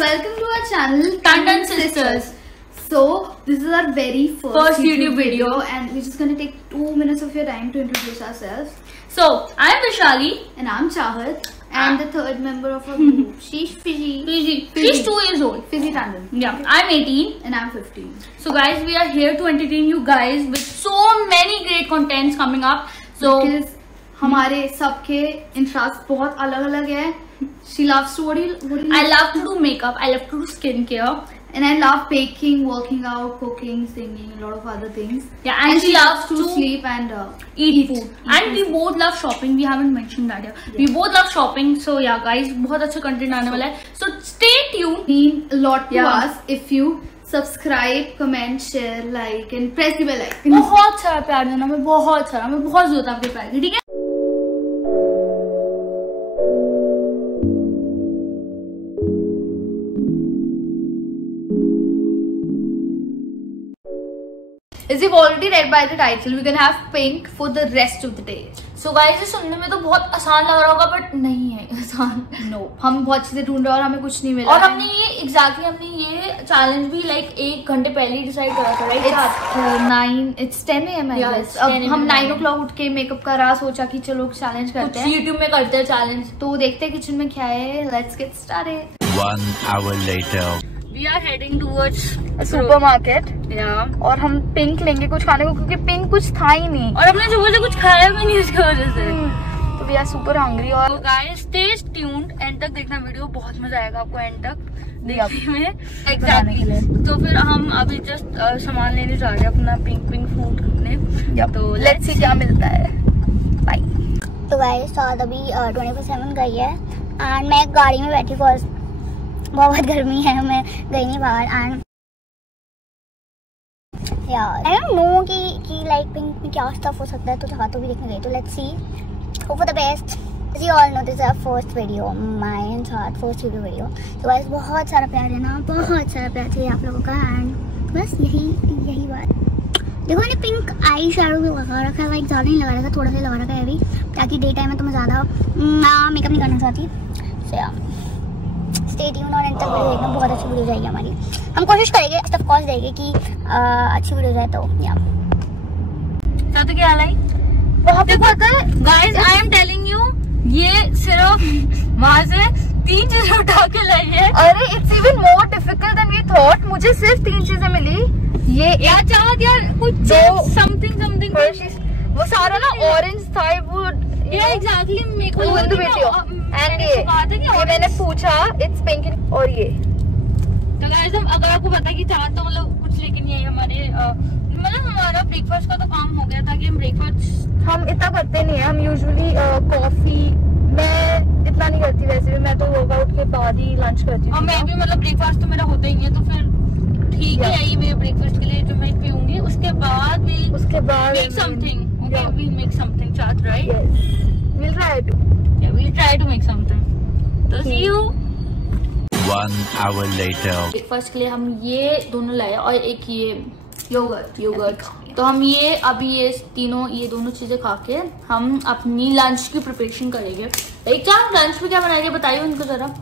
welcome to our channel Tantan Sisters. So this is our very first YouTube video and we're just going to take 2 minutes of your time to introduce ourselves. So I'm Vishali and I'm Chahat and the third member of our group. She's Fizzy. She's 2 years old. Fizzy Tandem. Yeah, okay. I'm 18 and I'm 15. So guys, we are here to entertain you guys with so many great contents coming up. So because हमारे सबके interests बहुत अलग-अलग है. She loves to what do you I love to do makeup. I love to do skincare. And I love baking, working out, cooking, singing, a lot of other things. Yeah, and she loves to sleep and eat food. And we both love shopping. We haven't mentioned that yet. Yeah. We both love shopping. So yeah, guys, बहुत अच्छा content आने वाला है. So stay tuned. Mean a lot to us if you subscribe, comment, share, like, and press the bell icon. बहुत सारा प्यार देना, हमें बहुत सारा, हमें बहुत जरूरत है आपके प्यार की, ठीक है? As you've already read by the title, we're gonna have pink for the rest of the day. So guys, ये सुनने में तो बहुत आसान लग रहा होगा, but नहीं है आसान. No, हम बहुत चीजें ढूंढ रहे हैं और हमें कुछ नहीं मिला. और हमने ये हमने ये चैलेंज भी लाइक 1 घंटे पहले ही डिसाइड करा था, right? It's 10 AM I guess. अब हम 9 o'clock उठ के मेकअप का राह सोचा कि चलो चैलेंज करते हैं. YouTube में करते हैं चैलेंज. तो देखते हैं किचन में क्या है. Let's get started. 1 hour later. We are heading towards a supermarket. Yeah. और हम पिंक लेंगे कुछ खाने को क्योंकि पिंक कुछ था ही नहीं. और हमने सुबह से कुछ खाया भी नहीं उसकी वजह से. तो we are super hungry. और guys, stay tuned. एंड तक देखना वीडियो, बहुत मजा आएगा आपको एंड तक देखने में. Exactly. तो फिर हम अभी जस्ट सामान लेने जा रहे हैं अपना पिंक फूड अपने. तो let's see क्या मिलता है. Bye. तो गाइस साथ अभी 24/7 गई है एंड मैं गाड़ी में बैठी फर्स्ट. बहुत गर्मी है, मैं गई नहीं बाहर एंड यार आई डोंट नो कि लाइक पिंक में क्या स्टफ हो सकता है. तो चाहतो भी देखने गई. तो let's see, hope for the best. As you all know, this is our first video, my and Chahat first YouTube video. तो गाइस बहुत सारा प्यार देना, बहुत सारा प्यार चाहिए आप लोगों का एंड बस यही बात. देखो मैंने पिंक आई शैडो भी लगा रखा है, लाइक ज़्यादा नहीं लगा रखा है, थोड़ा सा लगा रखा है अभी, ताकि डे टाइम में तो मैं ज़्यादा मेकअप नहीं करना चाहती. सो या स्टे ट्यून और एंड तक वीडियो देखना, बहुत अच्छी वीडियो जाएगी हमारी. हम कोशिश करेंगे ऑफ कोर्स देंगे कि अच्छी वीडियो जाए. तो या तो क्या लाई वहाँ पे पता है guys, I am telling you, ये सिर्फ वहाँ से 3 चीजें उठा के लाई है. अरे it's even more difficult than we thought. मुझे सिर्फ 3 चीजें मिली. ये यार चाहत यार कुछ समथिंग वो सारा ना ऑरेंज था वो. Yeah, exactly. मेरे को एंड ये मैंने पूछा इट्स पिंक. और ये तो गाइस, अगर आपको पता है कि चाहत तो मतलब कुछ लेके नहीं आई हमारे, मतलब हमारा ब्रेकफास्ट का तो काम हो गया था कि हम ब्रेकफास्ट हम इतना करते नहीं है. हम यूजुअली कॉफी, मैं इतना नहीं करती वैसे भी. मैं तो वर्कआउट के बाद ही लंच करती हूँ. और मैं भी मतलब ब्रेकफास्ट तो मेरा होता ही है, तो फिर ठीक है यही मेरे ब्रेकफास्ट के लिए जो मैं पीऊंगी. उसके बाद make something. Okay, we'll make something, Chahat, right? Yes. We'll try to. Yeah, we'll try to make something. So see you. 1 hour later. Breakfast के लिए हम ये दोनों लाए और एक ये योगर्ट. तो हम ये दोनों चीजें खा के हम अपनी लंच की प्रिपरेशन करेंगे. क्या लंच में क्या बनाएंगे बताइए उनको जरा.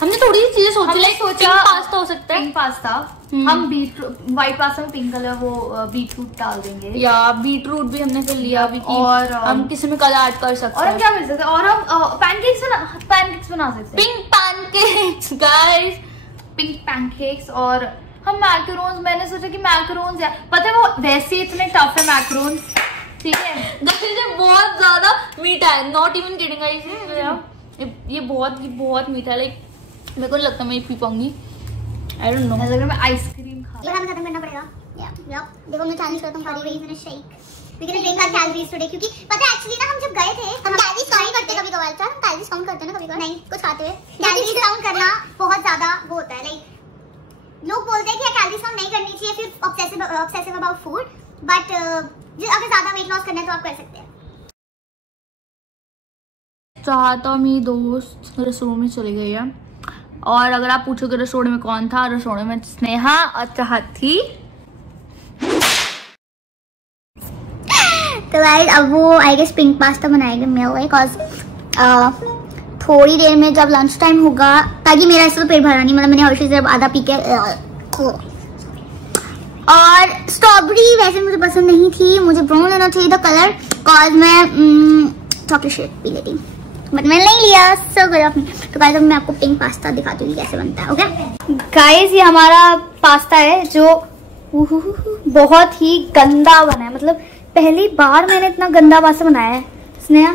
हमने थोड़ी सी चीजें सोचा पास्ता हो सकता है. Pink pasta. हम व्हाइट पास्ता में पिंक कलर वो बीटरूट डाल देंगे. या बीटरूट भी हमने फिर लिया अभी. और हम किसी में कलर ऐड कर सकते हैं. और हम क्या कर सकते हैं, और हम पैनकेक्स बना सकते हैं. Pink pancakes guys, pink pancakes. और हम मैकरोन्स, मैंने सोचा कि मैकरोन्स यार पता है वो वैसे इतने टफ है मैकरोन्स, ठीक है. ये बहुत ज्यादा मीठा है, नॉट इवन किडिंग गाइस. ये बहुत मीठा है. लाइक मेरे को लगता है मैं पी पाऊंगी. आई डोंट नो, लग रहा है मैं आइसक्रीम खा. ये हमें खत्म करना पड़ेगा. या देखो मैं चैलेंज करता हूं सारी way finish shake. We can drink our calories today, क्योंकि पता है एक्चुअली ना हम जब गए थे हम कैलोरीज काउंट करते हैं कभी-कभार. हम कैलोरीज काउंट करते हैं ना कभी-कभार, नहीं कुछ खाते हुए. कैलोरीज काउंट करना बहुत ज्यादा वो होता है. लाइक लोग बोलते हैं कि कैलोरीज काउंट नहीं करनी चाहिए, फिर ऑब्सेसिव अबाउट फूड. बट अगर ज्यादा वेट लॉस करना है तो आप कर सकते हैं. चाहता मेरी दोस्त रेस्टोरेंट में चली गई है. और अगर आप पूछोगे रेस्टोरेंट में कौन था, रेस्टोरेंट में स्नेहा और चाहत थी. तो गाइस अब वो आई गेस पिंक पास्ता बनाएंगे मेरे लिए, बिकॉज थोड़ी देर में जब लंच टाइम होगा, ताकि मेरा ऐसा तो पेट भरा नहीं, मतलब मैंने हर्षी सिर्फ आधा पी के। और स्ट्रॉबेरी वैसे मुझे पसंद नहीं थी, मुझे ब्राउन लेना चाहिए था कलर, कॉज मैं चॉकलेट शेक पी लेती, बट मैंने नहीं लिया। So good of me. तो गाइस अब मैं आपको पिंक पास्ता दिखाती हूँ कैसे बनता है। ओके गाइस, ये हमारा पास्ता है जो बहुत ही गंदा बना है, मतलब पहली बार मैंने इतना गंदा पास्ता बनाया है। स्नेहा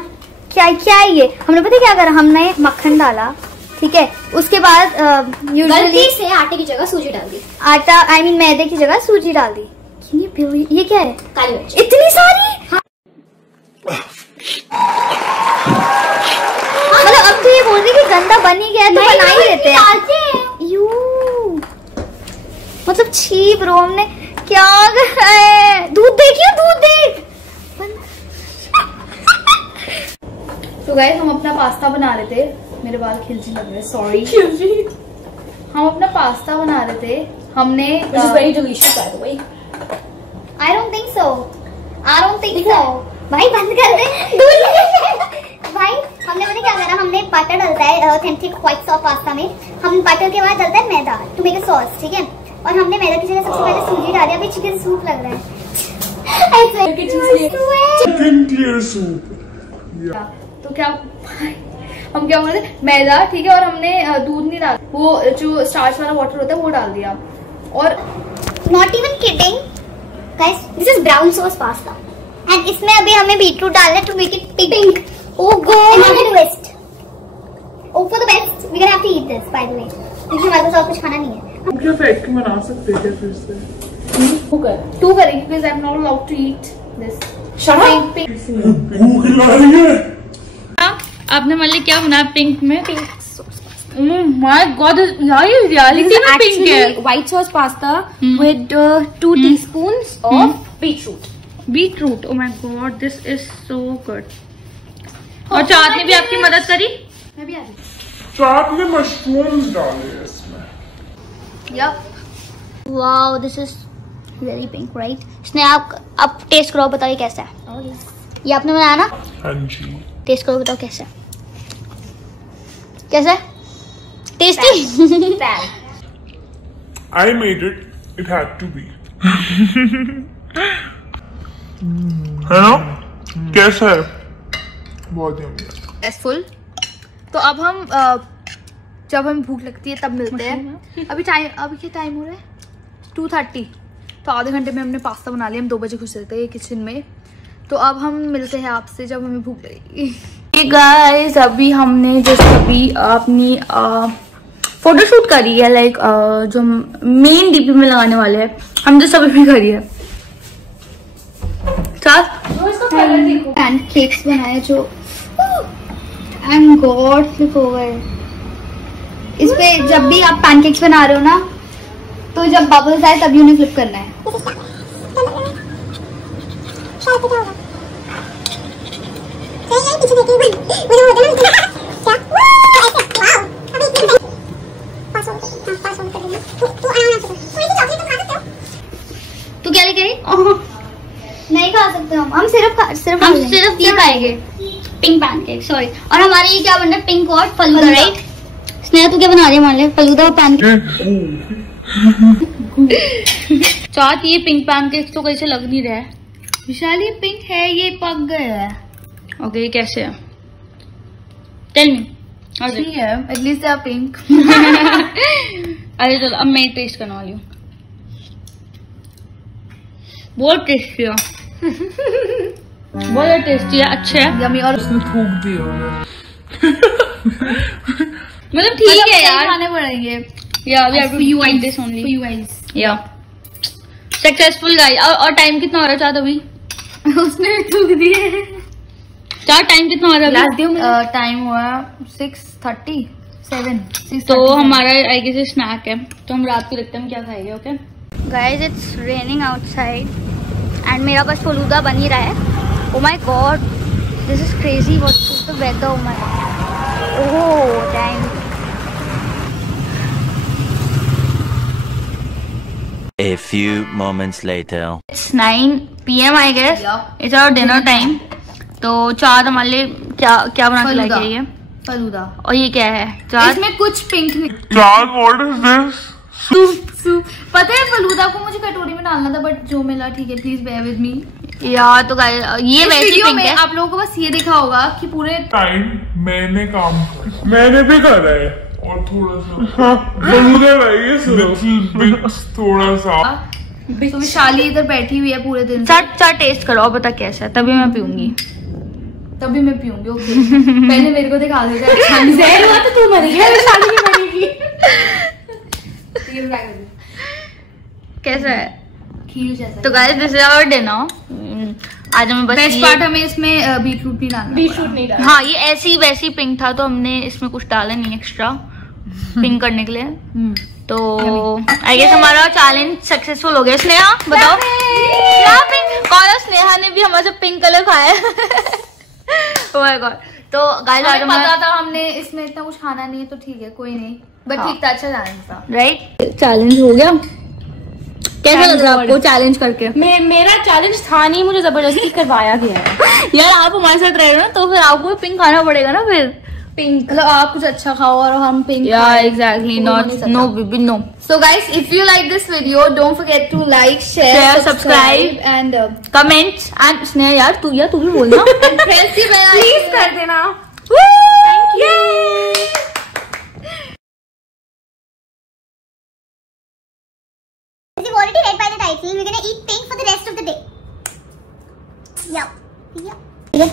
क्या है ये? हमने पता क्या करा, हमने मक्खन डाला, ठीक है, उसके बाद गलती से आटे की जगह सूजी डाल दी, आटा मैदे की जगह सूजी डाल दी। ये क्या है? काली मिर्च इतनी सारी। हाँ। मतलब अब तो ये बोल रही कि गंदा बन ही गया तो बना ही देते हैं। यू मतलब छी ब्रो, हमने क्या करा है? दूध देखिए, दूध देख। तो गाइस हम अपना पास्ता बना रहे थे, मेरे बाल खिलजी लग रहे, सॉरी। हम अपना पास्ता बना रहे थे, हमने very delicious bye the way. I don't think so. भाई बंद कर दे। भाई हमने पता क्या करा, हमने बटर डलता है ऑथेंटिक व्हाइट सॉस पास्ता में, हम बटर के बाद डलता है मैदा टू मेक अ सॉस, ठीक है, और हमने मैदा की जगह सबसे पहले सूजी डाली। अभी चिकन सूप लग रहा है, चिकन क्लियर सूप। तो क्या हम क्या बोल रहे थे, मैदा, ठीक है, और हमने दूध नहीं डाला, वो जो स्टार्च वाला वाटर होता है वो डाल दिया। और not even kidding guys, this is brown sauce pasta and इसमें अभी हमें बीटरूट डालना है to make it pink. Oh god, twist. Oh for the best, we can have to eat this by the way, क्योंकि हमारे पास और कुछ खाना नहीं है। हम क्या फेंक के बना सकते हैं क्या फिर से? तू करेगी because I am not allowed to eat this. Shut up. भूख लग रही है। आपने मान ली क्या बनाया पिंक में? माय गॉड यार, ये रियलिटी में पिंक है। White sauce pasta with 2 teaspoons of beetroot. Oh my god, this is so good. और चाट ने भी आपकी मदद करी? मैं भी आ रही। चाट में मशरूम्स डाले हैं इसमें। Yup. Wow, this is very pink right. Sneha आप टेस्ट करो, बताओ ये कैसा है। ये आपने बनाया ना? हाँ जी। टेस्ट करो, बताओ कैसा है। कैसा है? Tasty? I made it. It had to be. है ना? कैसा है? बहुत यम्मी है। फुल। तो अब हम जब हमें भूख लगती है तब मिलते हैं। अभी क्या टाइम हो रहा है? 2:30। तो आधे घंटे में हमने पास्ता बना लिया। हम 2 बजे घुस रहे थे किचन में। तो अब हम मिलते हैं आपसे जब हमें भूख लगेगी। गाइस अभी हमने जैसे अभी अपनी फोटोशूट करी है, लाइक जो मेन डीपी में लगाने वाले हैं, हम जो सब भी करी है। पैनकेक्स बनाए जो एंड गॉड फ्लिप ओवर। इस पे जब भी आप पैनकेक्स बना रहे हो ना, तो जब बबल्स आए तभी उन्हें फ्लिप करना है। तो क्या लेके आई? नहीं खा सकते हम सिर्फ ये खाएंगे, पिंक पैनकेक। सॉरी। और हमारे ये क्या बन रहा है? पिंक और फलूदा, राइट? स्नेहा तू क्या बना रही है हमारे लिए? फलूदा और पैनकेक। चाट ये पिंक पैनकेक तो कैसे लग नहीं रहा है? विशाल ये पिंक है, ये पक गया है। ओके, ये कैसे है? Tell me. ठीक है, एटलीस्ट दे आर पिंक। अरे चलो अब मैं टेस्ट करने वाली हूँ। बहुत टेस्टी है। बहुत टेस्टी है, अच्छा है, यम्मी। और उसने थूक दिया मतलब ठीक है यार। खाने पड़ेंगे। Yeah we have to eat this only. Yeah successful guys. और टाइम कितना हो रहा है चाट अभी? उसने भी थूक दिए। चाट टाइम कितना हो रहा है? टाइम हुआ 6:37। तो हमारा आई गेस स्नैक है, तो हम रात को देखते हैं क्या खाएंगे। Okay guys, it's raining outside and मेरा बस फलूदा बन ही रहा है। Oh my god, this is crazy. What is the weather? Oh my god, oh damn. A few moments later. It's 9 PM I guess. It's our dinner time. तो चाट हमारे लिए क्या बना के लाके आई है? फलूदा। और ये क्या है? चाट। इसमें कुछ pink God, what is this? Soup. पता है फलूदा को मुझे कटोरी में डालना था बट जो मिला ठीक है, प्लीज बेयर विद मी। यार तो गाइस ये वैसे वीडियो पिंक में है। आप लोगों को बस ये दिखा होगा कि पूरे टाइम मैंने काम करा, मैंने भी करा है और थोड़ा सा फलूदा लाइए, थोड़ा सा। तो विशाली इधर बैठी हुई है पूरे दिन। चाट टेस्ट करो और बता कैसा है, तभी मैं पीऊंगी। तभी मैं पीऊंगी। ओके पहले मेरे को दिखा देगा। जहर हुआ तो तू मरेगी, विशाली भी मरेगी। कैसा है? खीर जैसा। तो guys this is our dinner. आज हमें बस बेस्ट पार्ट हमें इसमें बीटरूट नहीं डालना। बीटरूट नहीं डाला। हाँ ये ऐसी वैसी पिंक था तो हमने इसमें कुछ डाला नहीं एक्स्ट्रा पिंक करने के लिए। तो आई गेस हमारा चैलेंज सक्सेसफुल हो गया। स्नेहा बताओ कौन? स्नेहा ने भी हमारे से पिंक कलर खाया है। Oh my God. तो गाइस आज हमें पता था हमने इसमें इतना कुछ खाना नहीं है तो ठीक है कोई नहीं, बट ठीक था, अच्छा चैलेंज था। राइट चैलेंज हो गया। कैसा लग रहा है आपको चैलेंज करके? मेरा चैलेंज था नहीं, मुझे जबरदस्ती करवाया गया है। यार आप हमारे साथ रह रहे हो ना तो फिर आपको पिंक खाना पड़ेगा ना। फिर पिंक मतलब आप कुछ अच्छा खाओ और हम pink. Yeah, exactly. No, baby, no. So guys, if you like this video, don't forget to like, share, subscribe, and Comments and Sneha यार तू भी बोलना। press the bell icon. Please कर देना। Thank you. As you've already read by the title, we're gonna eat pink for the rest of the day. ठीक है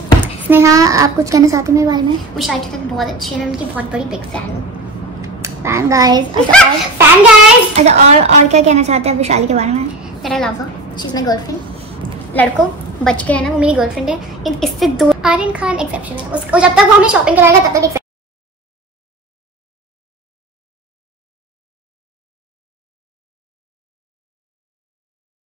स्नेहा, आप कुछ कहना चाहते हैं मेरे बारे में? विशाली तक बहुत अच्छी है, मैं उनकी बहुत बड़ी big fan guys. Fan guys. अच्छा और क्या कहना चाहते हैं विशाली के बारे में? मेरा love her, she is my girlfriend. लड़कों बच के रहना, वो मेरी गर्लफ्रेंड है। इससे दूर। आर्यन खान एक्सेप्शन है, उसको जब तक वो हमें शॉपिंग कराएगा तब तक